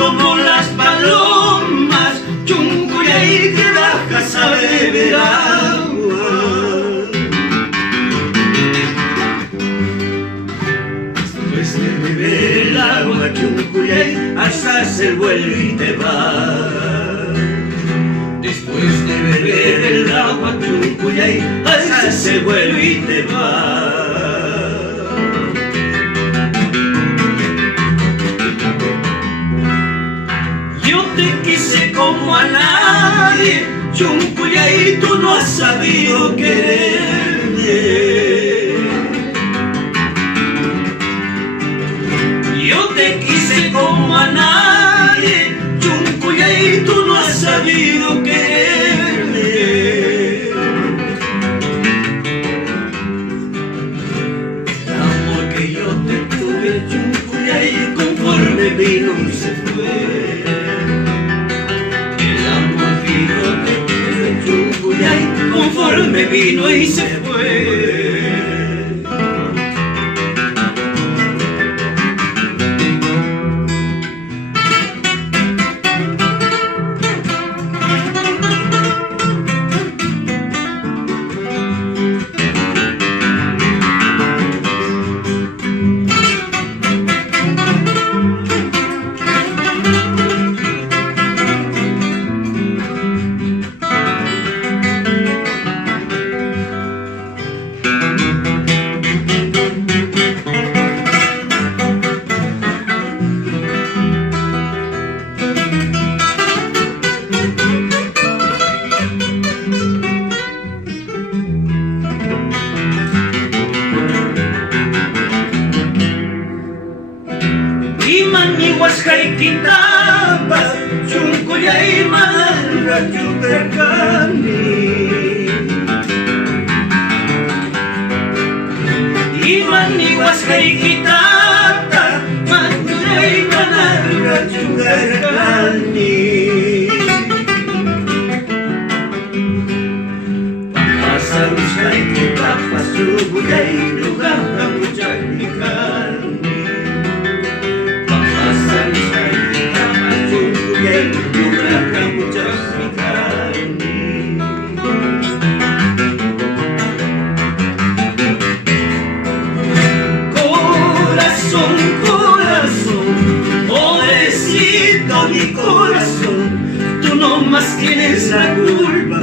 como las palomas, Chuncuyay, que bajas a beber agua. Después de beber el agua, Chuncuyay, alzas el vuelo y te vas. Después de beber el agua, Chuncuyay, alzas el vuelo y te vas. Yo te quise como a nadie, Chuncuyay, tú no has sabido quererme. Yo te quise como a nadie, Chuncuyay, tú no has sabido quererme. El amor que yo te tuve, Chuncuyay, conforme vino y se fue. Conforme vino y se fue. Imaniguas Jaiquitapas, Chuncuyay, Madalra, Chupercani. Imaniguas Jaiquitapas, Chuncuyay, Madalra, Chupercani. Pasan los Jaiquitapas, Chuncuyay, Lugaja, Muchachicani. Corazón, corazón, pobrecito mi corazón, tú no más tienes la culpa.